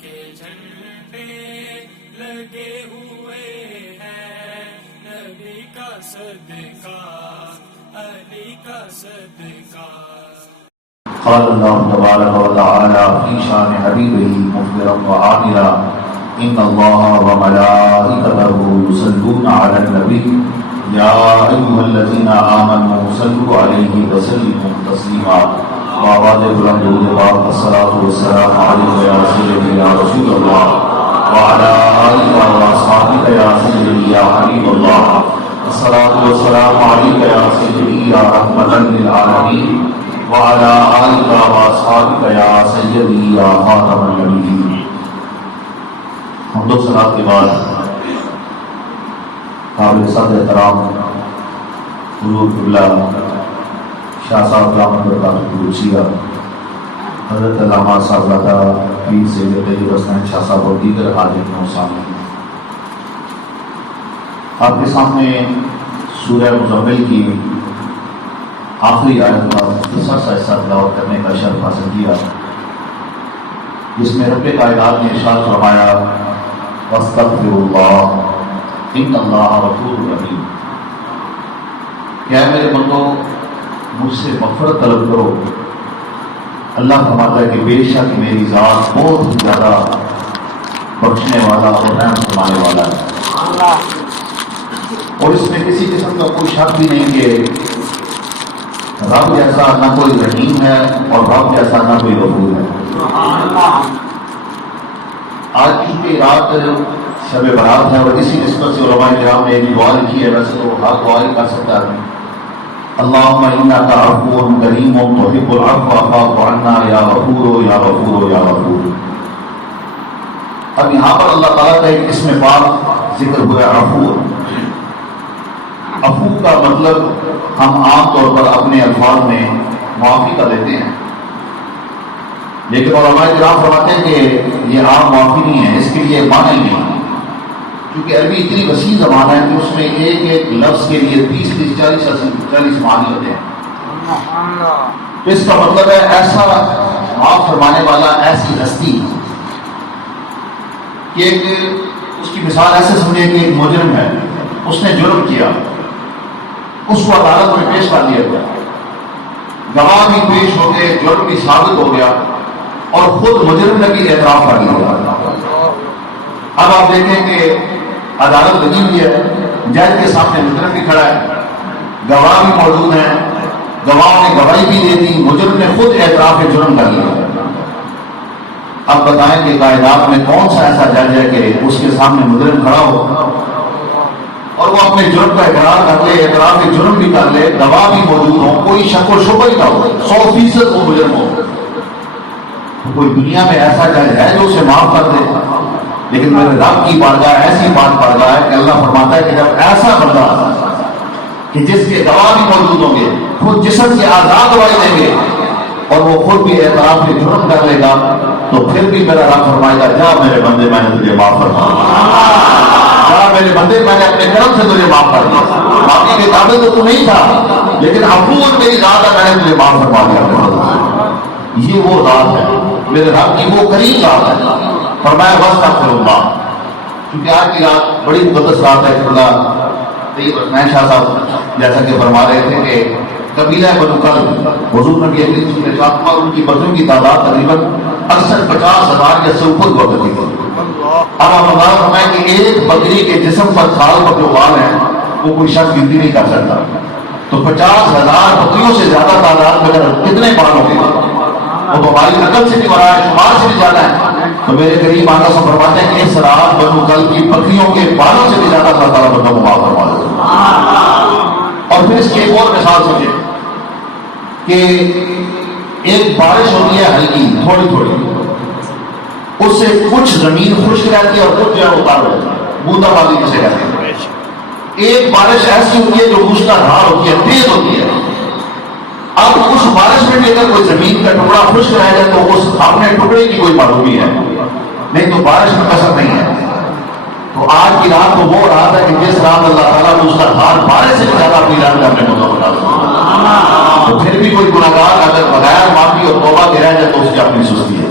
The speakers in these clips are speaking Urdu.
کے جھنڈے لگے ہوئے ہیں، نبی کا صدقہ، علی کا صدقہ۔ قال اللہ تبارک و تعالی فی شان حبیبہ مخبرا وعامرا ان اللہ وملائکتہ یصلون علی النبی یا ایھا الذین آمنوا صلوا علیہ وسلموا تسلیما۔ آواز بلند و باق الصلاۃ والسلام علیک یا سیدی یا رسول اللہ وعلی آلک واصحابک یا سیدی یا حبیب اللہ، الصلاۃ والسلام علیک یا سیدی یا رحمۃ للعالمین وعلی آلک واصحابک یا سیدی یا خاتم النبیین۔ حمد و ثنا کے بعد قابل صد احترام حضور اللہ شاہ صاحب دامت برکاتہ قدسیہ حضرت علامہ صاحبزادہ پیر سید طیب حسنین شاہ صاحب اور دیگر حاضرین و سامعین، آپ کے سامنے سورہ مزمل کی آخری آیت کا مختصر سا حصہ تلاوت کرنے کا شرف حاصل کیا، جس میں رب کائنات نے ارشاد فرمایا واستغفروا اللہ ان اللہ غفور رحیم، کہ اے میرے بندو مجھ سے مغفرت طلب کرو۔ اللہ فرماتا ہے کہ بے شک میری ذات بہت ہی زیادہ بخشنے والا اور رحم فرمانے والا ہے، اور اس میں کسی قسم کا کوئی شک بھی نہیں کہ رب جیسا نہ کوئی رحیم ہے اور رب جیسا نہ کوئی غفور ہے۔ آج کی رات شب برات ہے اور اسی نسبت سے علماء کرام نے ایک دعا لکھی ہے، ویسے تو ہر دعا ہی کر سکتا ہے، اللہم انک عفو کریم تحب العفو فاعف عنا یا غفور یا غفور یا غفور۔ اب یہاں پر اللہ تعالیٰ کا ایک اسم پاک ذکر ہوا ہے، عفو۔ عفو کا مطلب ہم عام طور پر اپنے الفاظ میں معافی کا لیتے ہیں، لیکن علماء کرام فرماتے ہیں کہ یہ عام معافی نہیں ہے، اس کے لیے معنی نہیں، کیونکہ عربی اتنی وسیع زبان ہے کہ اس میں ایک ایک لفظ کے لیے 30-40 معنی ہوتے ہیں۔ تو اس کا مطلب ہے ایسا معاف فرمانے والا، ایسی ہستی کہ ایک اس کی مثال ایسے سمجھے کہ ایک مجرم ہے، اس نے جرم کیا، اس کو عدالت میں پیش کر دیا گیا، گواہ بھی پیش ہو گئے، جرم بھی ثابت ہو گیا اور خود مجرم نے بھی اعتراف کر لیا۔ اب آپ دیکھیں کہ عدالت لگی ہوئی ہے، جج کے سامنے مجرم بھی کھڑا ہے، گواہ بھی موجود ہیں، گواہوں نے گواہی بھی دے دی، مجرم نے خود اعتراف جرم کر لیا۔ اب بتائیں کہ کائنات میں کون سا ایسا جج ہے کہ اس کے سامنے مجرم کھڑا ہو اور وہ اپنے جرم کا اقرار کر لے، اعتراف جرم بھی کر لے، گواہ بھی موجود ہو، کوئی شک و شبہ ہی نہ ہو، 100% وہ مجرم ہو؟ کوئی دنیا میں ایسا جج ہے جو اسے معاف کر دے؟ لیکن میرے رب کی بارگاہ ایسی بات بارگاہ ہے کہ اللہ فرماتا ہے کہ جب ایسا بندہ کہ جس کے گواہ بھی موجود ہوں گے، خود جسم کے آزاد گواہی دیں گے اور وہ خود بھی اعتراف سے جرم کر لے گا، تو پھر بھی میرا رب فرمائے گا جا میرے بندے میں نے تجھے معاف کر دیا، جا میرے بندے میں نے اپنے کرم سے تجھے معاف کر دیا، باقی کے قابل تو نہیں تھا لیکن عفو میری ذات ہے، میں نے تجھے معاف فرما دیا۔ یہ وہ ذات ہے، میرے رب کی وہ کریم ذات ہے۔ فرمایا واستغفر اللہ، کیونکہ آج کی رات بڑی مقدس رات ہے۔ خدا طیب حسنین شاہ صاحب جیسا کہ فرما رہے تھے کہ قبیلہ بنو کلب حضور نبی اکرم صلی اللہ علیہ وسلم اور ان کی بچوں کی تعداد تقریباً 68,000 یا سے اوپر ہوا کرتی تھی۔ اب آپ اللہ فرمائے کہ ایک بکری کے جسم پر کھال پر جو بال ہیں وہ کوئی شخص گنتی نہیں کر سکتا، تو 50,000 بکریوں سے زیادہ تعداد میں کتنے بال ہوں گے؟ وہ تو ہماری نقل سے بھی بڑا ہے، شمار سے بھی زیادہ ہے۔ تو میرے قریب آقا سے فرماتے ہیں کہ اس رات بنو کلب کی بکریوں کے بالوں سے بھی زیادہ اللہ تعالیٰ بندوں کو معاف فرما دیتا ہے۔ اور پھر اس کی ایک اور مثال سمجھے کہ ایک بارش ہوتی ہے ہلکی تھوڑی تھوڑی، اس سے کچھ زمین خشک رہتی ہے اور کچھ جو ہے وہ تر رہتی ہے، بوندا بازی جسے کہتے ہیں۔ ایک بارش ایسی ہوتی ہے جو موسلادھار ہوتی ہے، تیز ہوتی ہے۔ اب اس بارش میں بھی اگر کوئی زمین کا ٹکڑا خشک رہ جائے تو اس اپنے ٹکڑے کی کوئی معلومی ہے، نہیں تو بارش میں کثر نہیں ہے۔ تو آج کی رات تو وہ رات ہے کہ جس رات اللہ تعالیٰ نے اس کا ہار بارش سے زیادہ اپنی رات میں اپنے مطلب بتا دیا۔ تو پھر بھی کوئی گناہگار اگر بغیر معافی اور توبہ کے رہ جائے تو اس کی اپنی سستی ہے۔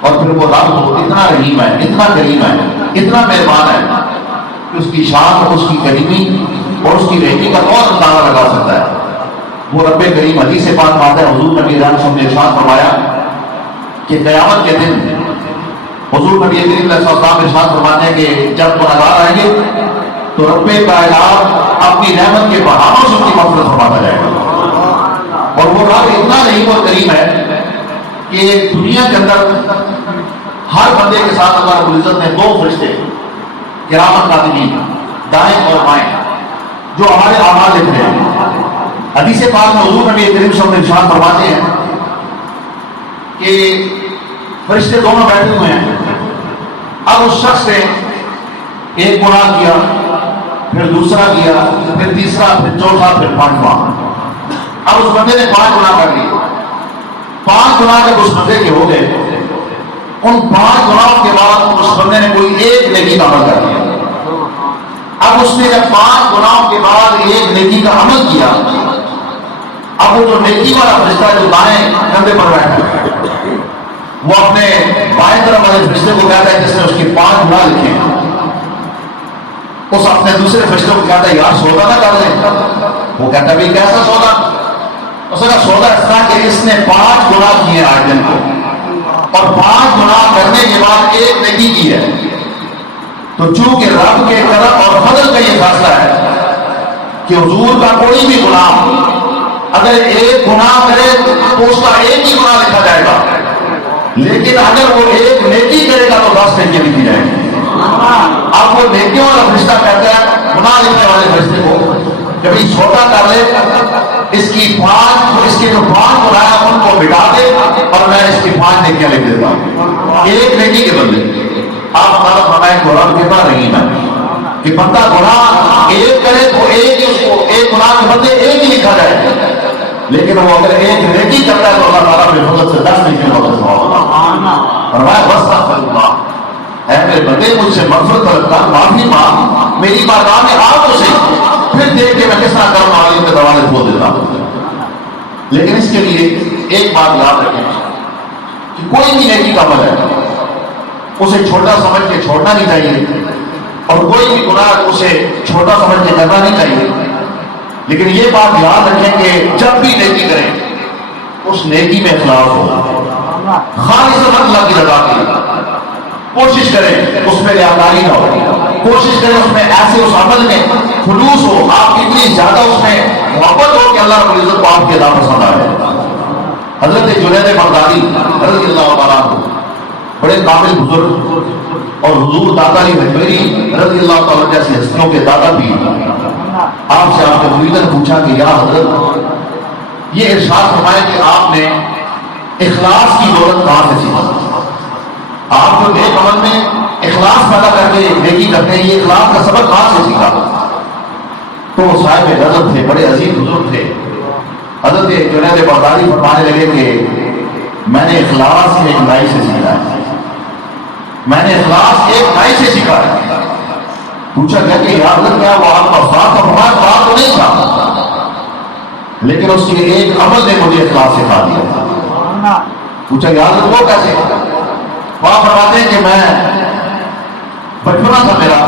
اور پھر وہ رب تو اتنا رحیم ہے، اتنا کریم ہے، اتنا مہربان ہے کہ اس کی شان، اس کی کریمی اور اس کی رحمی کا کون اندازہ لگا سکتا ہے؟ وہ رب کریم حدیث پاک آتا ہے، حضور نبی علیہ السلام نے ارشاد فرمایا کہ قیامت کے دن حضور نبی کریم علیہ السلام ارشاد فرماتے ہیں کہ جب گنہگار آئیں گے تو رب کائنات اپنی رحمت کے بہانوں سے ان کی مغفرت فرماتا جائے گا۔ اور وہ رب اتنا رحیم اور کریم ہے کہ دنیا کے اندر ہر بندے کے ساتھ اللہ رب العزت نے دو فرشتے کرام کاتبین دائیں اور بائیں جو ہمارے اعمال لکھ رہے ہیں۔ حدیث پاک میں حضور نبی کریم صلی اللہ علیہ وسلم ارشاد فرماتے ہیں کہ فرشتے دونوں بیٹھے ہوئے ہیں، اب اس شخص نے ایک گناہ کیا، پھر دوسرا کیا، پھر تیسرا، پھر چوتھا، پھر پانچواں۔ اب اس بندے نے 5 گناہ کر لیے۔ 5 گناہ جب اس بندے کے ہو گئے، ان 5 گناہوں کے بعد اس بندے نے کوئی ایک نیکی کا عمل کر لیا۔ اب اس نے جب 5 گناہوں کے بعد ایک نیکی کا عمل کیا، اب وہ جو نیکی والا فرشتہ جو دائیں کندھے پر بیٹھا ہے، وہ اپنے بائیں طرف والے فرشتے کو کہتا ہے جس نے اس کے 5 گناہ لکھے ہیں، اس اپنے دوسرے فرشتے کو کہتا ہے یار سودا نہ کر لیں۔ وہ کہتا ہے بھائی کیسا سودا؟ اس کا سودا اس طرح کہ اس نے 5 گناہ کیے آج دن کو، اور 5 گناہ کرنے کے بعد ایک نیکی کی ہے، تو چونکہ رب کے کرم اور فضل کا یہ فیصلہ ہے کہ حضور کا کوئی بھی گناہ اگر ایک گناہ کرے تو اس کا ایک ہی گناہ لکھا جائے گا، لیکن اگر وہ ایک نیکی کرے گا تو 10 نیکیاں لکھی جائیں گی۔ اب وہ نیکیوں والا فرشتہ کہتا ہے گناہ لکھنے والے فرشتے کو کہ بھائی چھوٹا کر لے، اس کے جو 5 گناہ ہیں ان کو مٹا دے اور میں اس کی 5 نیکیاں لکھ دیتا ہوں ایک نیکی کے بدلے۔ آپ تعالیٰ فرمائیں کہ رب کتنا رحیم ہے کہ بندہ گناہ ایک کرے تو ایک گناہ کے بدلے ایک ہی لکھا جائے، لیکن وہ اگر ایک نیکی کرتا ہے تو اللہ تعالیٰ اپنے فضل سے 10 نیکی کا ہوگا۔ فرمایا واستغفر اللہ، اے میرے بندے مجھ سے مغفرت طلب کر، معافی مانگ، میری بارگاہ میں آ تو صحیح، پھر دیکھ کے میں کس طرح کرم عالم کے دروازے کھول دیتا ہوں۔ لیکن اس کے لیے ایک بات یاد رکھیں کہ کوئی بھی نیکی کا عمل ہے اسے چھوٹا سمجھ کے چھوڑنا نہیں چاہیے، اور کوئی بھی گناہ اسے چھوٹا سمجھ کے کرنا نہیں چاہیے، لیکن یہ بات یاد رکھیں کہ جب بھی نیکی کریں اس نیکی میں اخلاص ہو، خالص اللہ کی رضا کے لیے کوشش کریں، اس میں ریاکاری نہ ہو، کوشش کریں اس میں ایسے اس عمل میں خلوص ہو، آپ کی اتنی زیادہ اس میں محبت ہو کہ اللہ رب العزت کو آپ کی ادا پسند آئے۔ حضرت جنید بغدادی رضی اللہ تعالیٰ عنہ بڑے قابل بزرگ اور حضور دادا علی حجویری رضی اللہ تعالیٰ جیسی ہستیوں کے دادا بھی، آپ سے آپ کے مریدن پوچھا کہ یا حضرت یہ ارشاد فرمائے کہ آپ نے اخلاص کی دولت کہاں سے سیکھی؟ آپ جو نیک عمل میں اخلاص پیدا کر کے نیکی کرتے ہیں، یہ اخلاص کا سبق کہاں سے سیکھا؟ تو وہ صاحب غضب تھے، بڑے عظیم بزرگ تھے، حضرت جنید بغدادی فرمانے لگے کہ میں نے اخلاص ایک بھائی سے سیکھا ہے، میں نے اخلاص ایک بھائی سے سیکھا ہے۔ پوچھا گیا کہ یا حضرت کیا وہ آپ کا استاد کا فرمایا؟ بات تو نہیں تھا، لیکن اس کے ایک عمل نے مجھے اخلاص سکھا دیا۔ پوچھا یا حضرت وہ کیسے؟ وہاں فرماتے ہیں کہ میں بچپنا تھا میرا،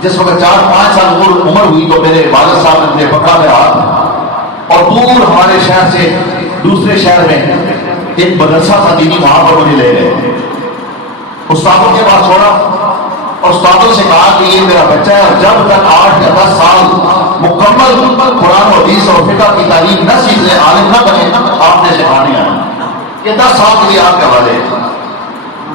جس وقت 4-5 سال عمر ہوئی تو میرے والد صاحب نے مجھے پکڑا میرا ہاتھ اور دور ہمارے شہر سے دوسرے شہر میں ایک مدرسہ تھا دینی، وہاں پر مجھے لے گئے، استادوں کے پاس چھوڑا اور استادوں سے کہا کہ یہ میرا بچہ ہے، اور جب تک 8 یا 10 سال مکمل قرآن و حدیث اور فقہ کی تعلیم نہ سیکھ لے، عالم نہ بنے، آپ نے سکھانے آنا، یہ 10 سال کے لیے آپ کے حوالے۔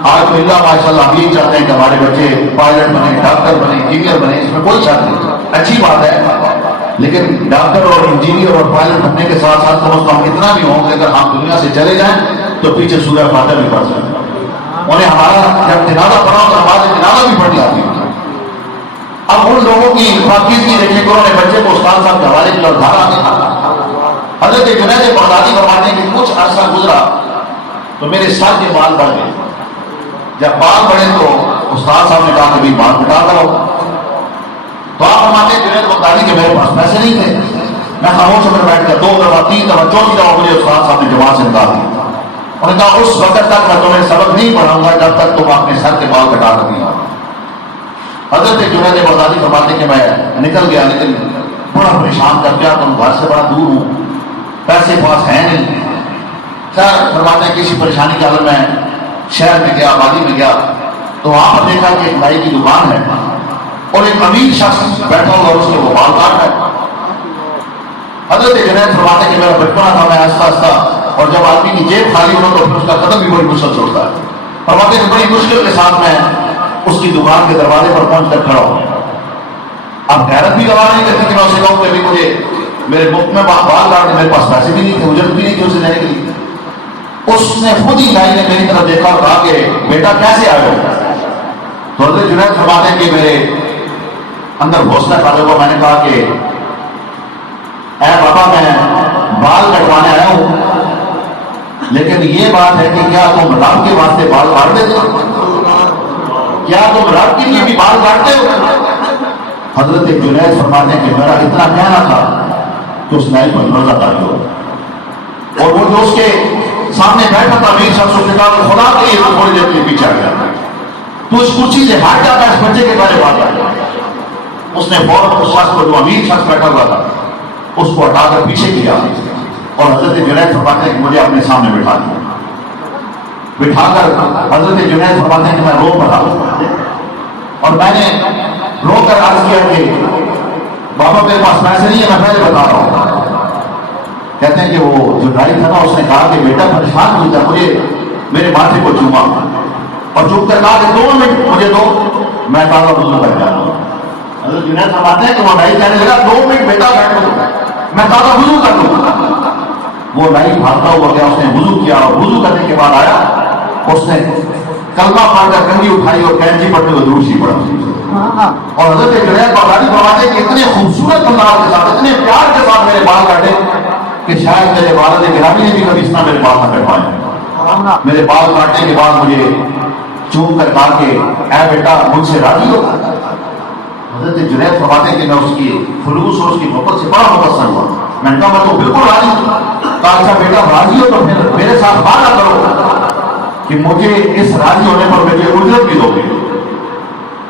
آج تو اللہ ماشاء اللہ ہم یہی چاہتے ہیں کہ ہمارے بچے پائلٹ بنے، ڈاکٹر بنے، انجینئر بنے، اس میں کوئی شک نہیں، اچھی بات ہے، لیکن ڈاکٹر اور انجینئر اور پائلٹ بننے کے ساتھ ساتھ کم از کم اتنا بھی ہوں کہ اگر ہم دنیا سے چلے جائیں تو پیچھے سورہ فاتحہ بھی پڑھ سکیں۔ انہیں ہمارا جب جنازہ پڑھا تو ہمارے جنازہ بھی پڑھ جاتی ہے۔ اب ان لوگوں کی پاکیزگی دیکھیں کہ انہوں نے بچے کو استاد صاحب کے حوالے کیا اور دھارا دیا۔ حضرت جنید بغدادی فرماتے ہیں کہ کچھ عرصہ گزرا تو میرے سر کے بال بڑھ گئے، جب بال بڑھے تو استاد صاحب نے کہا کہ بھائی بال کٹا کرو، تو آپ فرماتے ہیں جنید بغدادی کے میرے پاس پیسے نہیں تھے، میں خاموش ہو کر بیٹھ کر 2 دفعہ 3 دفعہ 4 دفعہ مجھے استاد صاحب نے جواب سے نکال دیا۔ انہوں نے کہا اس وقت تک میں تمہیں سبق نہیں پڑھاؤں گا جب تک تم اپنے سر کے بال کٹا کر نہیں آؤ۔ حضرت جنید بغدادی فرماتے کہ میں نکل گیا، لیکن بڑا پریشان کر گیا، تم گھر سے بڑا دور ہوں، پیسے پاس ہیں نہیں۔ خیر فرماتے ہیں کسی پریشانی کے حال میں شہر میں گیا، آبادی میں گیا، تو وہاں پر دیکھا کہ ایک نائی کی دکان ہے اور ایک امیر شخص بیٹھا ہوا اس کے وہ بال کاٹ ہے۔ حضرت جنید فرماتے کہ میرا بچپنا تھا، میں آہستہ آہستہ، اور جب آدمی کی جیب خالی ہو تو پھر اس کا قدم بھی بڑی مشکل سے اٹھتا ہے۔ فرماتے کہ بڑی مشکل کے ساتھ میں اس کی دکان کے دروازے پر پہنچ کر کھڑا ہوں۔ اب غیرت بھی گواہ نہیں کرتی کہ میں اسے کہوں کہ ابھی مجھے میرے مفت میں بال کاٹنے، میرے پاس پیسے بھی نہیں تھے، اجرت بھی نہیں تھی اسے دینے کے لیے۔ اس نے خود ہی نائی نے میری طرف دیکھا اور کہا کہ بیٹا کیسے آئے ہو؟ تو حضرت جنید فرماتے ہیں کہ میرے اندر حوصلہ پیدا ہوا، میں نے کہا کہ اے بابا میں بال کٹوانے آیا ہوں، لیکن یہ بات ہے کہ کیا تم رب کے واسطے بال کاٹ دیتے ہو؟ کیا تم رب کے لیے بھی بال کاٹتے ہو؟ حضرت جنید فرماتے ہیں کہ میرا اتنا کہنا تھا کہ اس نائی پر روزہ داری ہو، اور وہ جو اس کے سامنے بیٹھا تھا امیر شخص، اس نے کہا کہ خدا کے لیے تھوڑی دیر کے لیے پیچھے آ گیا، تو اس کرسی سے ہٹ جاتا ہے، اس بچے کے بارے بات آئی۔ اس نے فوراً اس شخص کو، جو امیر شخص بیٹھا ہوا تھا، اس کو ہٹا کر پیچھے کیا اور حضرت جنید فرماتے ہیں کہ مجھے اپنے سامنے بٹھا دیا۔ بٹھا کر حضرت جنید فرماتے ہیں کہ میں رو پڑا اور میں نے رو کر عرض کیا کہ بابا میرے پاس پیسے نہیں ہے، میں پہلے بتا رہا ہوں۔ کہتے ہیں کہ وہ جو نائی تھا نا، اس نے کہا کہ بیٹا پریشان ہوتا، مجھے میرے ماتھے کو چوما اور چوم کر کہا کہ 2 منٹ مجھے دو، میں تازہ وضو کر جاتا ہوں۔ حضرت جنید فرماتے ہیں کہ وہ نائی کہنے لگا 2 منٹ بیٹا بیٹھو، میں تازہ وضو کر لوں۔ وہ نائی بھاگتا ہوا گیا، اس نے وضو کیا اور وضو کرنے کے بعد آیا، اس نے کلمہ پڑھ کر کنگھی اٹھائی اور کینچی پڑھتے ہوئے درود شریف پڑھا، اور حضرت جنید بغدادی فرماتے ہیں کہ اتنے خوبصورت انداز کے ساتھ، اتنے پیار کے ساتھ میرے بال کاٹے کہ شاید میرے والد گرامی نے بھی کبھی اس طرح میرے بال نہ کٹوائے۔ میرے بال کاٹنے کے بعد مجھے چوم کر کہا کہ اے بیٹا مجھ سے راضی ہو؟ حضرت جنید فرماتے ہیں کہ میں اس کی خلوص اور اس کی محبت سے بڑا متاثر ہوا، میں نے کہا میں تو بالکل راضی ہوں۔ کہا اچھا بیٹا راضی ہو تو پھر میرے ساتھ وعدہ کرو کہ مجھے اس راضی ہونے پر مجھے اجرت بھی دو گے۔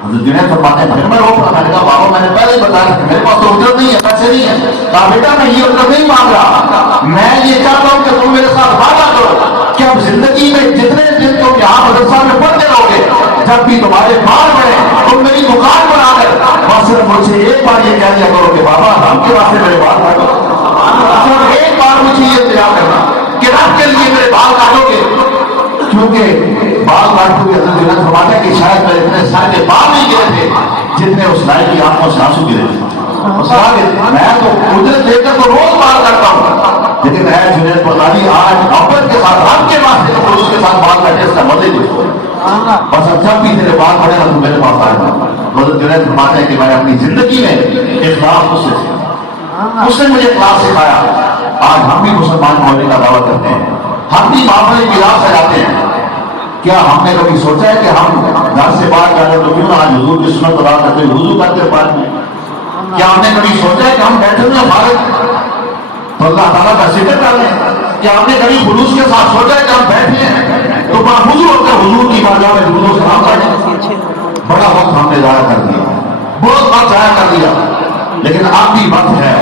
حضرت جنید فرماتے ہیں پھر میں رو پڑا، میں نے کہا بابا میں نے پہلے ہی بتایا کہ میرے پاس تو اجرت نہیں ہے، پیسے نہیں ہے۔ کہا بیٹا میں یہ اجرت نہیں مانگ رہا، میں یہ چاہتا ہوں کہ تم میرے ساتھ وعدہ کرو کہ اب زندگی میں جتنے دن تم یہاں مدرسہ میں پڑھتے رہو گے، جب بھی تمہارے بال بڑھے تم میری دکان پر آ کر بس صرف مجھ سے ایک بار یہ کہہ دیا کرو کہ بابا رب کے واسطے میرے بال کاٹو، صرف ایک بار مجھے یہ انتظار کرنا کہ رب کے لیے میرے بال کاٹو گے، کیونکہ بال کاٹتے ہوئے حضرت جنید فرماتے ہیں کہ شاید میرے اتنے سارے بال نہیں گرے تھے جتنے اس نائی کی آنکھوں سے آنسو گرے تھے۔ میں تو اجرت لے کر تو روز بال کرتا ہوں، لیکن اے جنید بغدادی آج محبت کے ساتھ رب کے واسطے تو اس کے ساتھ بال کاٹے، اس کا مزے کچھ بس اب جب بھی تیرے بال پڑے گا تو میرے پاس آئے گا۔ حضرت جنید فرماتے ہیں کہ میں نے اپنی زندگی میں اخلاص اس سے سیکھا، اس نے مجھے اخلاص سکھایا۔ آج ہم بھی مسلمان ہونے کا دعویٰ کرتے ہیں، ہم بھی معاملے خلاف سجاتے ہیں، کیا ہم نے کبھی سوچا ہے کہ ہم گھر سے باہر جا رہے تو کیوں نہ آج حضور کی سنت ادا کرتے ہوئے وضو کرتے بعد میں؟ کیا ہم نے کبھی سوچا ہے کہ ہم بیٹھے ہوئے فارغ تو اللہ تعالیٰ کا ذکر کر لیں؟ کیا ہم نے کبھی خلوص کے ساتھ سوچا ہے کہ ہم بیٹھے ہیں تو باوضو ہو کر حضور کی بارگاہ میں درود و سلام پڑھیں؟ بڑا وقت ہم نے ضائع کر دیا، بہت وقت ضائع کر دیا، لیکن اب بھی وقت ہے،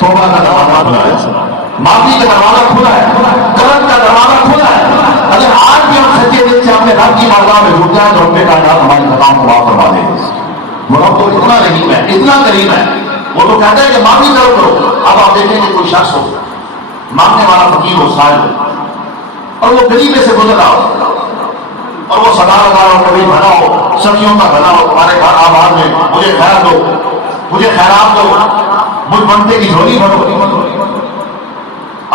توبہ کا دروازہ کھلا ہے، معافی کا دروازہ کھلا ہے، کرم کا دروازہ کھلا ہے۔ اگر آج بھی ہم سچے دل سے اپنے رب کی بارگاہ میں جھک جائیں تو رب کائنات ہماری خطاؤں کو معاف فرما دے۔ وہ رب تو اتنا رحیم ہے، اتنا کریم ہے، وہ تو کہتا ہے کہ معافی کرو۔ اب آپ دیکھیں کہ کوئی شخص ہو، مانگنے والا فقیر ہو، سائل ہو، اور وہ غریبے سے گزر رہا ہو اور وہ صدا لگا رہا ہو، کبھی بھلا ہو، سبزیوں کا بھلا ہو، تمہارے گھر آباد میں مجھے خیر دو، مجھے خیرات دو، مجھ بنتے کی جھولی بھرو۔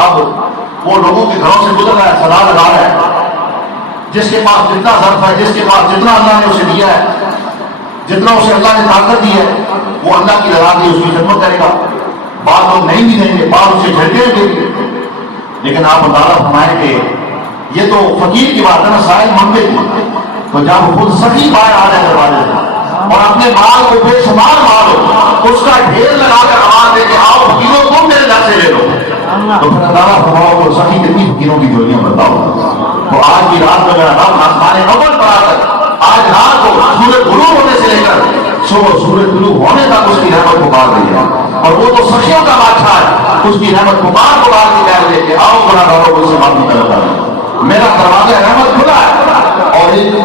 اب وہ لوگوں کے گھروں سے گزر رہا ہے، صدا لگا رہا ہے، جس کے پاس جتنا ظرف ہے، جس کے پاس جتنا اللہ نے اسے دیا ہے، جتنا اسے اللہ نے طاقت دی ہے، وہ اللہ کی رضا دی اس کی خدمت کرے گا۔ بعض لوگ نہیں بھی دیں گے، بعض اسے جھٹکیں گے، لیکن آپ اندازہ فرمائیں کہ یہ تو فقیر کی بات ہے نا، سائل منگے کی، تو جب خود سخی باہر آ جائے دروازے سے اور اپنے مال کو بے شمار مال ہو، اس کا ڈھیر لگا کر آواز دے کہ آؤ فقیروں تم میرے گھر سے لے لو، تو پھر اندازہ فرماؤ تو سخی کتنی فقیروں کی جوڑیاں بتاؤ. تو آج کی رات میں میرا رب آسمان اول پر آ کر آج رات کو سورج غروب ہونے سے لے کر صبح سورج غروب ہونے تک اس کی رحمت پکار رہی ہے. اور وہ تو سخیوں کا بادشاہ ہے, اس کی رحمت پکار کے کہہ رہے کہ آؤ گناہ گاروں کو سے معافی طلب کرو, میرا دروازہ رحمت کھلا ہے. اور ایک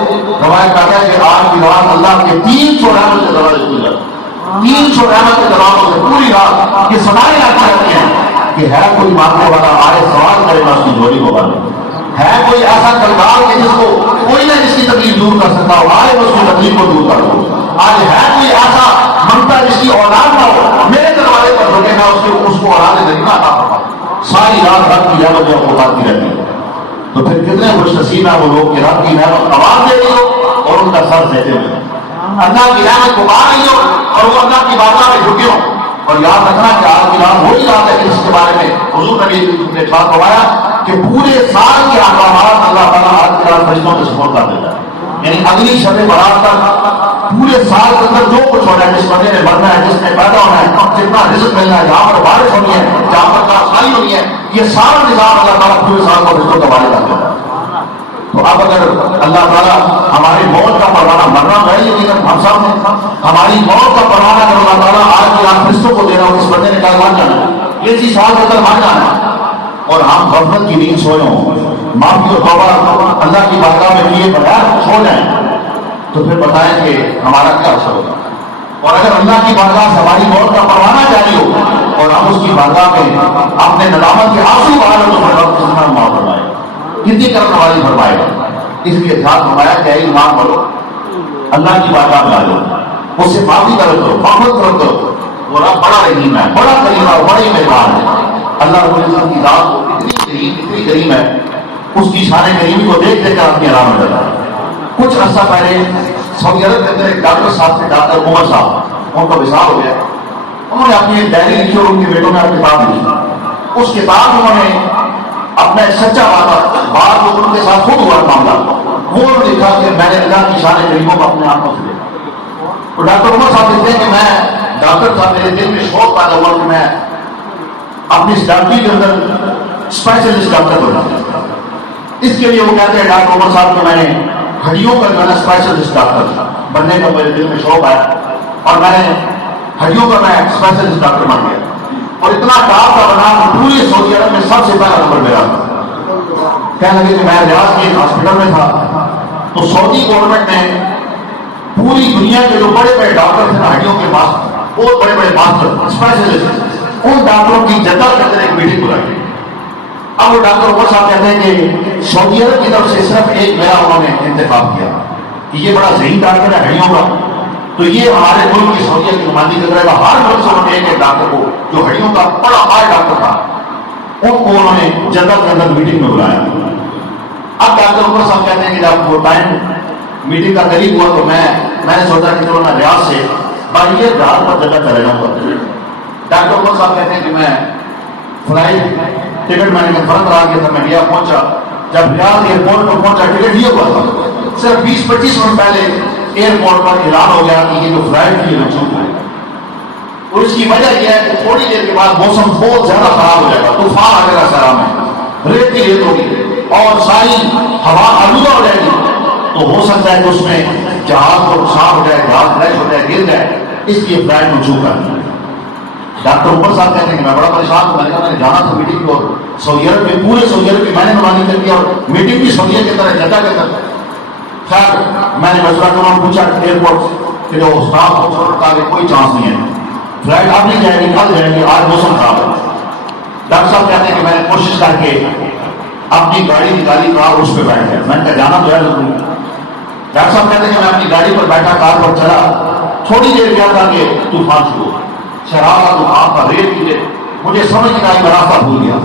روایت کہتا ہے کہ آج کی رات اللہ کے 300 رحمت کے دروازے کھل جاتے, 300 رحمت کے دروازوں سے پوری رات یہ سنائے آتی رہتی ہیں کہ ہے کوئی مانگنے والا آئے سوال کرے گا اس کی جوڑی کو بنے, ہے کوئی ایسا کردار کہ جس کو کوئی نہ جس کی تکلیف دور کر سکتا ہو, آئے اس کی تکلیف کو دور کر دو. آج ہے کوئی ایسا منگتا جس کی اولاد نہ ہو, میرے دروازے پر رکے گا اس کو اولاد نہیں آتا. ساری رات رب کی رحمت جو پکارتی رہتی ہے. تو پھر کتنے خوش نصیب ہیں وہ لوگ کہ رب کی رحمت آواز دے رہی ہو اور ان کا سر دیتے ہوئے اللہ کی رحمت پکار رہی ہو اور وہ اللہ کی بارگاہ میں جھکے ہو. اور یاد رکھنا کہ آج کی رات وہی رات ہے جس کے بارے میں حضور نبی نے ارشاد فرمایا کہ پورے سال کے احکامات اللہ تعالیٰ آج کی رات فرشتوں کے سپرد کر دیتا ہے. یعنی اگلی شب برات تک پورے سال کے اندر جو کچھ ہونا ہے, جس بندے نے مرنا ہے, جس نے پیدا ہونا ہے, جتنا رزق ملنا ہے, جہاں پر بارش ہونی ہے, جہاں پر آسانی ہونی ہے, یہ سارا نظام اللہ تعالیٰ پورے سال کو فرشتوں کا حوالے کر دیتا ہے. تو اب اگر اللہ تعالیٰ ہماری موت کا پروانہ مرنا ہے, لیکن ہم سب نے ہماری موت کا پروانہ اگر اللہ تعالیٰ آج کی رات فرشتوں کو دے رہا ہو, اس بندے نے کل مان جانا ہے, یہ چیز سال ہو کر مان جانا ہے, اور ہم غفلت کی نیند سوئے ہوں, معافی اور توبہ اللہ کی بارگاہ میں کیے بغیر سو جائیں, تو پھر بتائیں کہ ہمارا کیا اثر ہوگا. اور اگر اللہ کی بارگاہ سے ہماری موت کا پروانہ جاری ہو اور ہم اس کی بارگاہ میں اپنے ندامت کے آنسو بہائے تو پھر رب کتنا معاف فرمائے گا, کتنی کرنے والی فرمائے گا. اس لیے ارشاد فرمایا کہ اے ایمان والو اللہ کی بارگاہ میں آ جاؤ, اس سے معافی طلب کرو, مغفرت طلب کرو. وہ رب بڑا رحیم ہے, بڑا کریم ہے, بڑی مہربان ہے. اللہ رب العزت کی ذات کو اتنی کریم ہے, اس کی شان کریمی کو دیکھ دیکھ کر اپنی آرام میں ڈالا. کچھ عرصہ پہلے سعودی عرب کے اندر ایک ڈاکٹر صاحب تھے, ڈاکٹر عمر صاحب, ان کا وصال ہو گیا. انہوں نے اپنی ایک ڈائری لکھی اور ان کے بیٹوں نے اپنی کتاب لکھی. اس کتاب میں انہوں نے اپنا ایک سچا بات جو ان کے ساتھ خود ہوا معاملہ, وہ انہوں نے لکھا کہ میں نے اللہ کی شان کریموں کو اپنے آنکھوں سے دیکھا. تو ڈاکٹر عمر صاحب لکھتے ہیں کہ میں ڈاکٹر صاحب میرے دل میں شوق پیدا ہوا کہ میں اپنی ڈاکٹری کے اندر اسپیشلسٹ ڈاکٹر بنا. اس کے لیے وہ کہتے ہیں ڈاکٹر عمر صاحب کہ میں نے ہڈیوں کا جو ہے نا اسپیشلسٹ ڈاکٹر بننے کا میرے دل میں شوق آیا, اور میں نے ہڈیوں کا میں اسپیشلسٹ ڈاکٹر بن گیا. اور اتنا ٹاپ کا بنا کہ پوری سعودی عرب میں سب سے پہلا نمبر میرا تھا. کہنے لگے کہ میں ریاض کے ایک ہاسپٹل میں تھا, تو سعودی گورنمنٹ نے پوری دنیا کے جو بڑے بڑے ڈاکٹر تھے نا ہڈیوں کے پاس, بہت بڑے بڑے ماسٹر اسپیشلسٹ, ان ڈاکٹروں کی جگہ کے اندر ایک میٹنگ بلائی. اب وہ ڈاکٹر عمر صاحب کہتے ہیں کہ سعودی عرب کی طرف سے صرف ایک میرا انہوں نے انتخاب کیا کہ یہ بڑا ذہین ڈاکٹر ہے ہڈیوں کا, تو یہ ہمارے ملک کی سعودیہ کی نمائندگی کرے گا. ہر ملک سے انہوں نے ایک ڈاکٹر کو جو ہڈیوں کا بڑا ہارڈ ڈاکٹر تھا, ان کو انہوں نے جنت کے اندر میٹنگ میں بلایا. اب ڈاکٹر عمر صاحب کہتے ہیں کہ جب وہ ٹائم میٹنگ کا قریب ہوا تو میں نے سوچا کہ چلو میں ریاض سے باہر جہاز پر جگہ چلے جاؤں گا. ڈاکٹر عمر صاحب کہتے ہیں کہ میں فلائٹ ٹکٹ میں نے کنفرم کرا کے تھا, میں ریا پہنچا. جب ریاض ایئرپورٹ پر پہنچا ٹکٹ لیا ہوا تھا, صرف 20-25 منٹ پہلے ایئرپورٹ پر اعلان ہو گیا کہ یہ جو فلائٹ تھی یہ منسوخ ہے. اور اس کی وجہ یہ ہے کہ تھوڑی دیر کے بعد موسم بہت زیادہ خراب ہو جائے گا, طوفان آ جائے گا سیلاب میں, ریت کی ریت ہوگی اور ساری ہوا آلودہ ہو جائے گی. تو ہو سکتا ہے کہ اس میں جہاز کو نقصان ہو جائے, جہاز کریش ہو جائے, گر جائے, اس لیے فلائٹ منسوخ کر دی. ڈاکٹر عمر صاحب کہتے ہیں کہ میں بڑا پریشان ہوں, میں نے کہا میں نے جانا تھا میٹنگ کو, سعودی عرب میں پورے سعودی عرب کی میں نے نمائندگی کر دیا اور میٹنگ بھی سعودی عرب کی طرح جدہ کے اندر. خیر میں نے مشورہ کرنا پوچھا ایئرپورٹ کہ جو اسٹاف کو کہا کہ کوئی چانس نہیں ہے, فلائٹ اب نہیں جائے گی, کل جائے گی, آج موسم خراب ہے. ڈاکٹر صاحب کہتے ہیں کہ میں نے کوشش کر کے اپنی گاڑی نکالی, کار اس پہ بیٹھ گیا, میں نے کہا جانا تو ہے ضروری. ڈاکٹر صاحب کہتے ہیں کہ میں اپنی گاڑی پر بیٹھا, کار پر چلا, تھوڑی دیر کیا تھا کہ طوفان شروع ہوا, شرارا طوفان کا ریت کی ریت, مجھے سمجھ نہیں آئی, میں راستہ بھول گیا.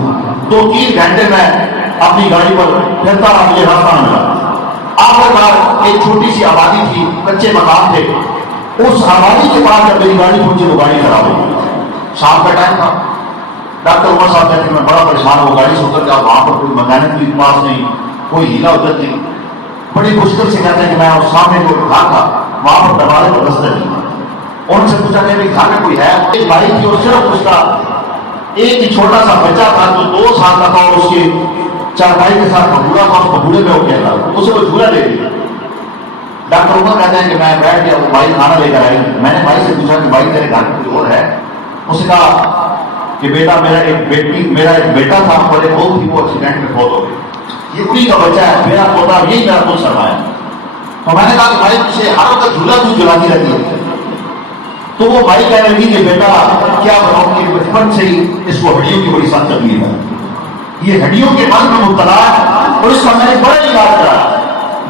2-3 گھنٹے میں اپنی گاڑی پر پھرتا رہا, مجھے راستہ نہ ملا. آخر کار ایک چھوٹی سی آبادی تھی, کچے مکان تھے, اس آبادی کے پاس جب میری گاڑی پہنچی تو گاڑی خراب ہو گئی. شام کا ٹائم تھا. ڈاکٹر عمر صاحب کہتے ہیں میں بڑا پریشان ہوں, گاڑی سے اتر گیا, وہاں پر کوئی مکینک بھی پاس نہیں, کوئی ہیلا ادھر نہیں. بڑی مشکل سے کہتے ہیں کہ میں اس سامنے جو گھر تھا وہاں پر دروازے پر دستک نہیں. ان سے پوچھا کہ گھر میں کوئی ہے, ایک بھائی تھی اور صرف اس کا ایک ہی چھوٹا سا بچہ تھا جو 2 سال کا تھا اور اس کے چارپائی کے ساتھ بھگوڑا تھا، اس کو بھوڑے میں ہو گیا تھا، اسے وہ جھولا لے لیا۔ ڈاکٹر عمر کہتے ہیں کہ میں بیٹھ گیا، وہ بھائی کھانا لے کر آئی، میں نے بھائی سے پوچھا کہ بھائی تیرے گھر میں کوئی اور ہے؟ اس نے کہا کہ بیٹا میرا ایک بیٹا تھا، بڑے بہت تھی، وہ ایکسیڈنٹ میں فوت ہو گئی، یہ انہیں کا بچہ ہے، میرا پوتا، یہی میرا کچھ سرمایہ ہے۔ تو میں نے کہا کہ بھائی تجھے ہر وقت جھولا کیوں جلاتی رہتی ہے؟ تو وہ بھائی کہہ رہی تھی کہ بیٹا کیا بتاؤں کہ بچپن سے ہی اس کو ہڈیوں کی بڑی سخت تکلیف ہے، یہ ہڈیوں کے مرض میں مبتلا ہے، اور اس کا میں نے بڑا علاج کرا،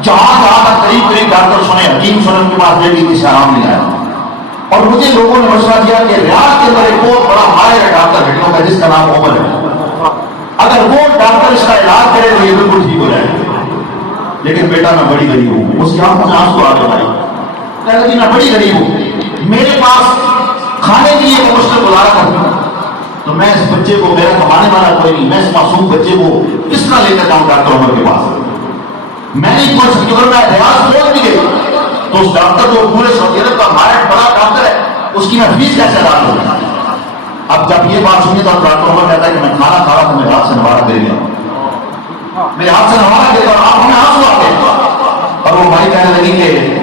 جہاں تک قریب ڈاکٹر سنے، حکیم سنے، ان کے پاس لے گئی، اسے آرام نہیں آیا۔ اور مجھے لوگوں نے مشورہ دیا کہ ریاض کے اندر ایک بہت بڑا ماہر ہے ڈاکٹر ہڈیوں کا، جس کا نام عمر ہے، اگر وہ ڈاکٹر اس کا علاج کرے تو یہ بالکل ٹھیک ہو جائے گا۔ لیکن بیٹا میں بڑی غریب ہوں، اس کی آنکھوں سے آنسو آ گئے بھائی، کہتا جی میں بڑی غریب ہوں، میرے پاس کھانے کے لیے میں مشکل گزارا کرتا ہوں، تو میں اس بچے کو، میرا کمانے والا کوئی نہیں، میں اس معصوم بچے کو کس طرح لے کر جاؤں ڈاکٹر عمر کے پاس؟ میں نہیں پہنچ سکتی، اگر میں ریاض پہنچ بھی گئی تو اس ڈاکٹر جو پورے سعودی عرب کا ماہر بڑا ڈاکٹر ہے، اس کی میں فیس کیسے ادا کروں؟ اب جب یہ بات سنی تو ڈاکٹر عمر کہتا ہے کہ میں کھانا کھا رہا ہوں، میرے ہاتھ سے نوارا دے گیا، میرے ہاتھ سے نوارا دے گا، آپ ہمیں آنسو آتے ہیں۔ اور وہ بھائی کہنے لگی کہ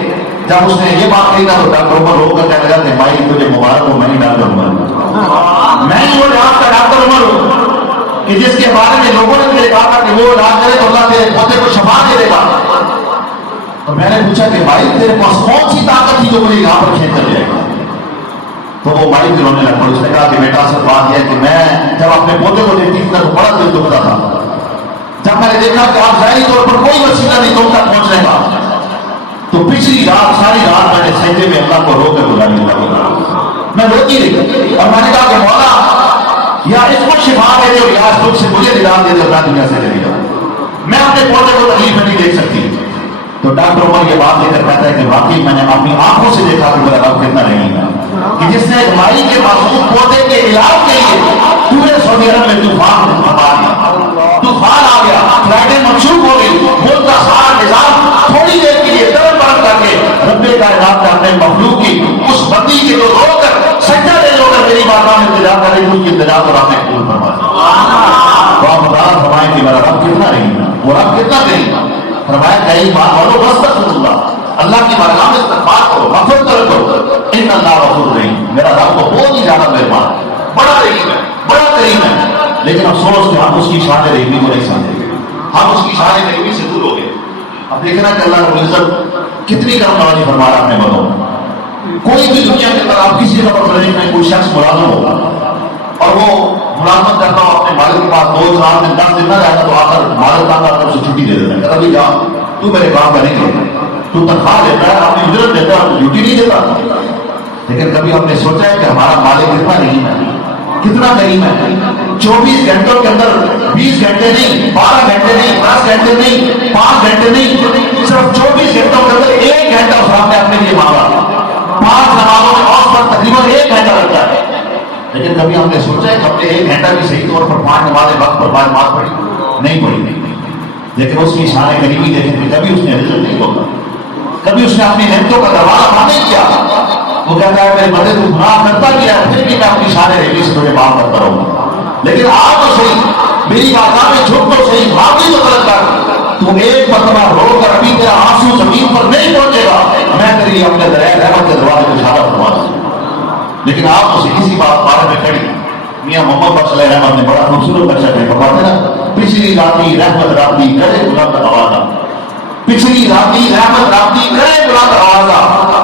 جب اس نے یہ بات کہی تھا تو ڈاکٹر عمر رو کر کہنے لگا کہ بھائی تجھے مبارک ہو، میں ہی ڈاکٹر عمر ہوں، میں ہی وہ ریاض کا ڈاکٹر عمر ہوں کہ جس کے بارے میں لوگوں نے مجھے کہا تھا کہ وہ علاج کرے تو اللہ تیرے پوتے کو شفا دے دے گا۔ تو میں نے پوچھا کہ بھائی تیرے پاس کون سی طاقت تھی جو مجھے یہاں پر کھینچ کر لے گا؟ تو وہ بھائی بھی رونے لگا، اس نے کہا کہ بیٹا اصل بات یہ ہے کہ میں جب اپنے پوتے کو دیکھتی تھی تو بڑا دل دکھتا تھا، جب میں نے دیکھا کہ آپ ظاہری طور پر کوئی وسیلہ نہیں تم تک پہنچنے کا، تو پچھلی رات ساری رات میں نے سجدے میں اللہ کو رو کر گزاری لگا، میں روتی رہی، اور میں نے کہا کہ مولا یا اس کو شفا دے دے یا تم سے مجھے نجات دے دے، اللہ دنیا سے چلی جاؤ، میں اپنے پوتے کو تکلیف میں نہیں دیکھ سکتی۔ تو ڈاکٹر عمر یہ بات لے کر کہتا ہے کہ واقعی میں نے اپنی آنکھوں سے دیکھا کہ میرا رب کتنا نہیں ہے، کہ جس نے ایک مائی کے معصوم پودے کے علاج کے لیے پورے سعودی عرب میں طوفان بھگا دیا، طوفان آ گیا، فلائٹیں منسوخ ہو گئی، ملک کا سارا نظام تھوڑی دیر کے لیے درد برد کر کے رب کائنات نے اپنے مخلوق کی اس بندی کے جو رو کر سجدہ دے رو کر میری باتوں میں انتظار کر رہی اس کی انتظار اور آپ نے قبول فرما دیا۔ تو آپ مدار فرمائیں کہ میرا رب کتنا نہیں ہے، وہ رب کتنا نہیں ہے۔ فرمایا کئی بار بولو مستغفر اللہ، اللہ کی بارگاہ میں استغفار کرو، مغفرت کرو، ان اللہ غفور رحیم، میرا رب تو بہت ہی زیادہ مہربان، بڑا رحیم ہے، بڑا کریم ہے، لیکن افسوس کہ ہم اس کی شان رحیمی کو نہیں سمجھتے، ہم اس کی شان رحیمی سے دور ہو گئے۔ اب دیکھنا کہ اللہ رب العزت کتنی کرم نوازی فرما رہا اپنے بندوں میں۔ کوئی بھی دنیا کے اندر آپ کسی خبر کرنے میں کوئی شخص ملازم ہوگا اور وہ ملازمت کرتا ہوں اپنے مالک کے پاس 2-4 دن 10 دن نہ رہتا تو آخر مالک کام کرتا اسے چھٹی دے دیتا ہے، کہتا بھی جا تو میرے کام کریں گے، تو تنخواہ دیتا ہے، اپنی اجرت دیتا ہے، ڈیوٹی نہیں دیتا۔ لیکن کبھی ہم نے سوچا ہے کہ ہمارا مالک کتنا نہیں ہے، کتنا کریم ہے، 24 گھنٹوں کے اندر 20 گھنٹے نہیں، 12 گھنٹے نہیں، 10 گھنٹے نہیں، 5 گھنٹے نہیں، صرف 24 گھنٹوں کے اندر 1 گھنٹہ اس نے اپنے لیے مانگا۔ 5 نمازوں میں اوسط پر تقریباً 1 گھنٹہ لگتا ہے، لیکن کبھی ہم نے سوچا ہے کہ ہم نے 1 گھنٹہ بھی صحیح طور پر 5 نمازیں وقت پر 5 نماز پڑھی نہیں پڑھی، لیکن اس کی شان قریبی دیکھیں کہ کبھی اس نے رزق نہیں ہوگا، کبھی اس نے اپنی نعمتوں کا دروازہ بند نہیں کیا۔ وہ کہتا ہے میرے بندے تو گناہ کرتا کیا ہے، پھر بھی میں اپنی شان قریبی سے تجھے معاف کرتا رہوں گا، لیکن آپ تو صحیح میری بارگاہ میں جھک تو صحیح، معافی تو طلب کر، تو ایک مرتبہ رو کر ابھی تیرا آنسو زمین پر نہیں پہنچے گا، میں تیرے لیے اپنے دریائے رحمت کے دروازے کو اشارہ فرما دوں۔ لیکن آپ تو اسی بات بارے میں کھڑی، میاں محمد بخش علیہ رحمت نے بڑا خوبصورت نقشہ ہے، فرماتے نا پچھلی راتی رحمت رابطی کرے بلند آوازہ، پچھلی راتی رحمت رابطی کرے بلند آوازہ،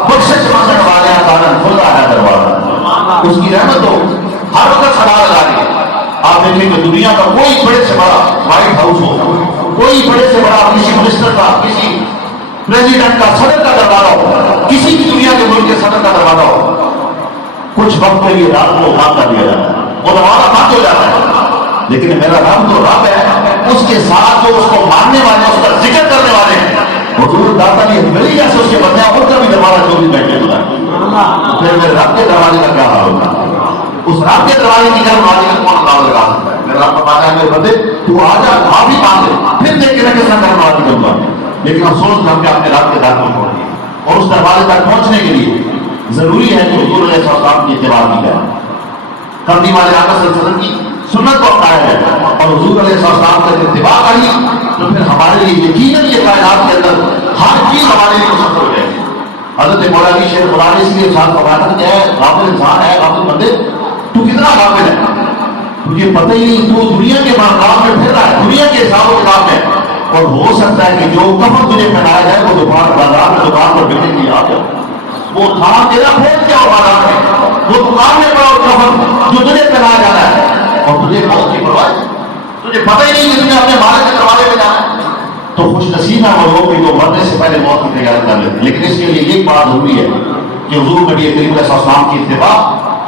بخشش منگن والے کارن کھلا ہے دروازہ۔ اس کی رحمت تو ہر وقت سلا لگا رہی ہے۔ آپ دیکھیں کہ دنیا کا کوئی بڑے سے بڑا وائٹ ہاؤس ہو، کوئی بڑے سے بڑا کسی منسٹر کا، کسی پریزیڈنٹ کا، صدر کا دروازہ ہو، کسی بھی دنیا کے ملک کے صدر کا دروازہ ہو، کچھ وقت کے لیے رات کو کام کر دیا جاتا ہے، وہ دروازہ بند ہو جاتا ہے، لیکن میرا رب تو رب ہے، اس کے ساتھ جو اس کو ماننے والے، اس کا ذکر کرنے والے ہیں، حضور داتا نے ملی جیسے اس کے بندے اور کا بھی دروازہ 24 گھنٹے کھلا ہے، پھر میرے رب کے دروازے کا کیا حال ہوگا؟ اس رب کے دروازے کی جب ماضی کا کون انداز لگا سکتا ہے؟ میرا رب فرماتا ہے میرے بندے تو آ جا، معافی مانگ لے، پھر دیکھ کے کس طرح ماضی کروں گا۔ لیکن افسوس ہم نے اپنے رب کے در کو چھوڑ دیا، اور اس دروازے تک پہنچنے کے لیے ضروری ہے کہ حضور علیہ السلام کی اتباع کی جائے، کرنی والے آقا صلی اللہ علیہ وسلم کی سنت کو اپنایا جائے اور حضور علیہ السلام کا اتباع کری تو پھر ہمارے لیے یقیناً یہ کائنات کے اندر ہر چیز ہمارے لیے مسفر ہو جائے گی. حضرت مولانا شیخ قرآن اس لیے ساتھ فرماتا کہ ہے غافل انسان ہے غافل بندے تو کتنا غافل ہے, تجھے پتہ ہی نہیں, تو دنیا کے معاملات میں پھر رہا ہے, دنیا کے حساب و کتاب میں, اور ہو سکتا ہے کہ جو کفن تجھے پہنایا جائے وہ دکان بازار میں دکان پر بکنے کے لیے آ جائے, وہ تھام تیرا پھول کیا ہو بازار میں, وہ دکان میں پڑا کفن جو تجھے پہنایا جانا ہے, اور تجھے موت کی پرواہ ہے, تجھے پتہ ہی نہیں کہ تجھے اپنے مالک کے دروازے میں جانا ہے. تو خوش نصیب ہے وہ لوگ جو مرنے سے پہلے موت کی تیاری کر لیتے ہیں. لیکن اس کے لیے ایک بات ضروری ہے کہ حضور نبی کریم علیہ السلام کی اتباع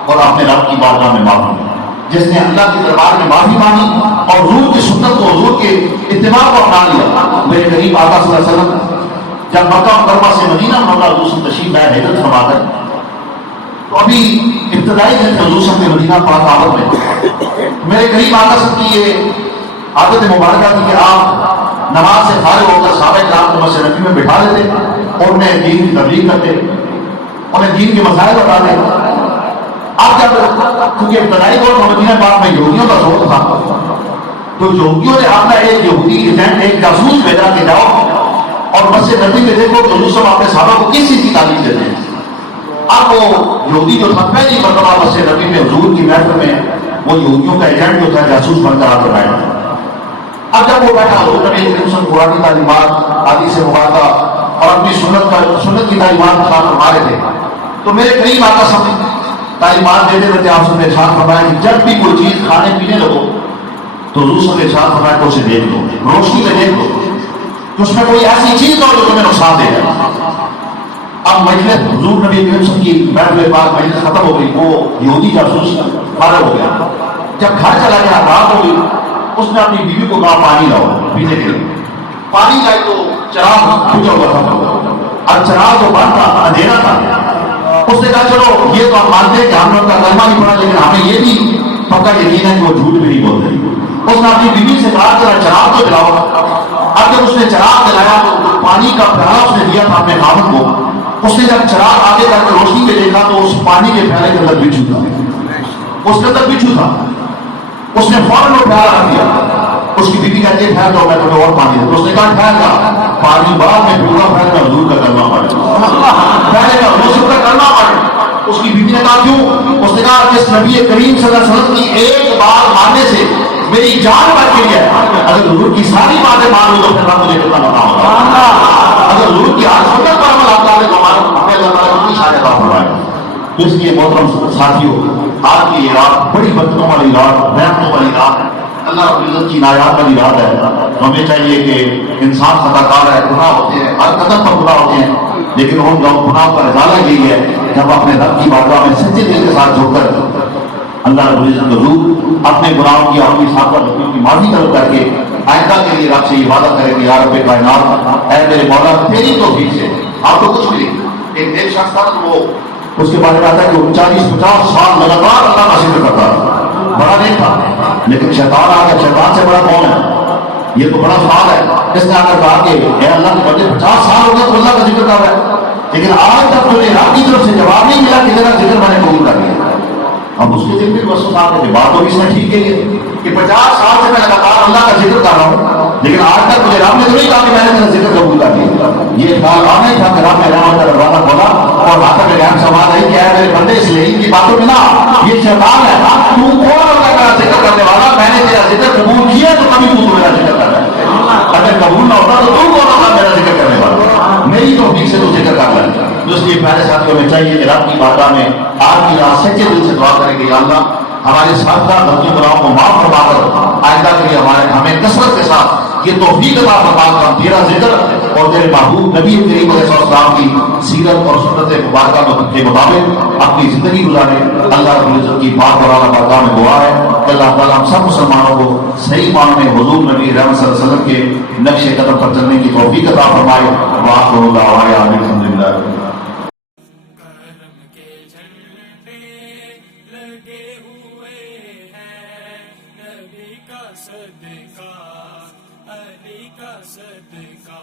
اور اپنے رب کی بارگاہ میں معافی. جس نے اللہ کے دربار میں معافی مانگی اور حضور کی سنت کو, حضور کے اتباع کو اپنا لیا. میرے قریب آقا صلی اللہ علیہ وسلم جب مکہ مکرمہ سے مدینہ منورہ حضور سے تشریف لائے ہجرت فرما کر, تو ابھی ابتدائی دن حضور صلی اللہ علیہ وسلم مدینہ پاک آمد میں میرے قریب آقا صلی اللہ کی عادت مبارکہ تھی کہ آپ نماز سے فارغ ہو کر صحابہ کرام کو مسجد نبی میں بٹھا لیتے اور انہیں دین کی تبلیغ کرتے, انہیں دین کے مسائل بتاتے. اب جب کیونکہ ابتدائی دور میں مدینہ پاک میں یہودیوں کا زور تھا تو یہودیوں نے اپنا ایک یہودی ایجنٹ, ایک جاسوس بھیجا کہ جاؤ اور مسجد نبی میں دیکھو کہ حضور صاحب اپنے صحابہ کو کس چیز کی تعلیم دیتے ہیں. اب وہ یہودی جو تھا پہلی مرتبہ مسجد نبی میں حضور کی محفل میں وہ یہودیوں کا ایجنٹ جو تھا جاسوس بن کر آ کر بیٹھا. اب جب وہ بیٹھا حضور نبی کریم صلی اللہ علیہ وسلم قرآن کی تعلیمات حدیث مبارکہ اور اپنی سنت کی تعلیمات بتا فرما رہے تھے, تو میرے قریب آقا سمجھ تعلیمات دیتے رہتے. آپ نے ارشاد فرمایا کہ جب بھی کوئی چیز کھانے پینے لگو تو حضور صلی اللہ علیہ وسلم ارشاد فرمایا کہ اسے دیکھ لو, روشنی میں دیکھ لو کہ اس میں کوئی ایسی چیز ہو جو تمہیں نقصان دے گا. اب مجلس حضور نبی کریم صلی اللہ علیہ وسلم کی محفل پاک مجلس ختم ہو گئی, وہ یہودی جاسوس فارغ ہو گیا. جب گھر چلا گیا رات ہو گئی, اس نے اپنی بیوی کو کہا پانی لاؤ پینے کے لیے. پانی لائی تو چراغ بجھا ہوا تھا, اب چراغ جو بند تھا اندھیرا تھا. اس نے کہا چلو یہ تو ہم مانتے ہیں کہ ہم نے ان کا کلمہ نہیں پڑھا لیکن ہمیں یہ بھی پکا یقین ہے کہ وہ جھوٹ بھی نہیں بولتے. اس نے اپنی بیوی سے کہا کہ چراغ تو جلاؤ. اب جب اس نے چراغ جلایا تو پانی کا پیالہ اس نے دیا تھا اپنے خاوند کو. اس نے جب چراغ آگے کر کے روشنی پہ دیکھا تو اس پانی کے پیالے کے اندر بچھو تھا, اس کے اندر بچھو تھا. اس نے فوراً وہ پیالہ رکھ دیا. اس کی بیوی کہتی ہے ٹھہر جاؤ میں تمہیں اور پانی دوں. اس نے کہا ٹھہر جا, پانی بعد میں پورا پھیل میں حضور کا کلمہ پڑھ پہلے کا حضور کا کلمہ پڑھ. اس کی بیوی نے کہا کیوں؟ اس نے کہا جس نبی کریم صلی اللہ علیہ وسلم کی ایک بات ماننے سے میری جان بچ گئی ہے, اگر حضور کی ساری باتیں مان لوں تو پھر مجھے کتنا بتا ہوگا. اگر حضور کی ہر سنت پر عمل آپ کو ہمیں اللہ تعالیٰ کتنی شاید عطا فرمائے. تو اس لیے محترم ساتھیوں, آج کی یہ رات بڑی برکتوں والی رات, رحمتوں والی رات, اللہ رب العزت کی عنایات والی رات ہے. ہمیں چاہیے کہ انسان خطا کار ہے, گناہ ہوتے ہیں, ہر قدم پر گناہ ہوتے ہیں, لیکن ان گناہ پر ازالہ یہی ہے جب اپنے رب کی بارگاہ میں سچے دل کے ساتھ جھک کر اللہ رب العزت حضور اپنے گناہوں کی اپنی سابقہ غلطیوں کی معافی طلب کر کے آئندہ کے لیے رب سے یہ وعدہ کرے کہ یا رب کائنات اے میرے مولا تیری توفیق سے آپ کو کچھ بھی نہیں. ایک شخص تھا تو وہ اس کے بارے میں آتا ہے کہ 40-50 سال لگاتار اللہ کا ذکر کرتا تھا, بڑا نہیں تھا, لیکن شیطان آ گیا. شیطان سے بڑا کون ہے؟ یہ تو بڑا سوال ہے. اس نے آ کر کہا کہ اے اللہ کے بندے 50 سال ہو گئے تو اللہ کا ذکر کر رہا ہے, لیکن آج تک تجھے رب کی طرف سے جواب نہیں ملا کہ تیرا ذکر میں نے قبول کر لیا. اب اس کے دل میں وسوسہ آ گئی, بات تو اس نے ٹھیک ہے کہ 50 سال سے میں لگاتار اللہ کا ذکر کر رہا ہوں, لیکن آج تک مجھے رب نے تو نہیں کہا کہ میں نے تیرا ذکر قبول کر لیا. یہ خیال آنا ہی تھا کہ رب نے رحمت کا دروازہ کھولا اور آتا میں رحم سوال ہے کہ اے میرے بندے اس لیے ان کی باتوں میں نا یہ شیطان ہے, تو کون ہوتا ہے میرا ذکر کرنے والا؟ میں نے تیرا ذکر قبول کیا تو کبھی تو میرا ذکر کر رہا ہے, اگر قبول نہ ہوتا تو کون ہوتا میرا ذکر کرنے والا؟ میری توفیق سے تو ذکر کر رہا ہے. اس لیے پہلے ساتھیوں میں چاہیے کہ رب کی بارگاہ میں آج کی رات سچے دل سے دعا کریں کہ یا اللہ ہمارے ساتھ غلطی گناہوں کو معاف فرما کر آئندہ کے لیے ہمیں کثرت کے ساتھ یہ توفیق عطا فرما کر تیرا ذکر اور تیرے محبوب نبی کریم علیہ السلام کی سیرت اور سنت مبارکہ کے مطابق اپنی زندگی گزارے. اللہ رب العزت کی پاک اور اعلیٰ بارگاہ میں دعا ہے کہ اللہ تعالیٰ ہم سب مسلمانوں کو صحیح معنوں میں حضور نبی رحمت صلی اللہ علیہ وسلم کے نقش قدم پر چلنے کی توفیق عطا فرمائے. وآخر دعوانا ان الحمدللہ. کرم کے جھنڈے لگے ہوئے ہیں, نبی کا صدقہ, علی کا صدقہ.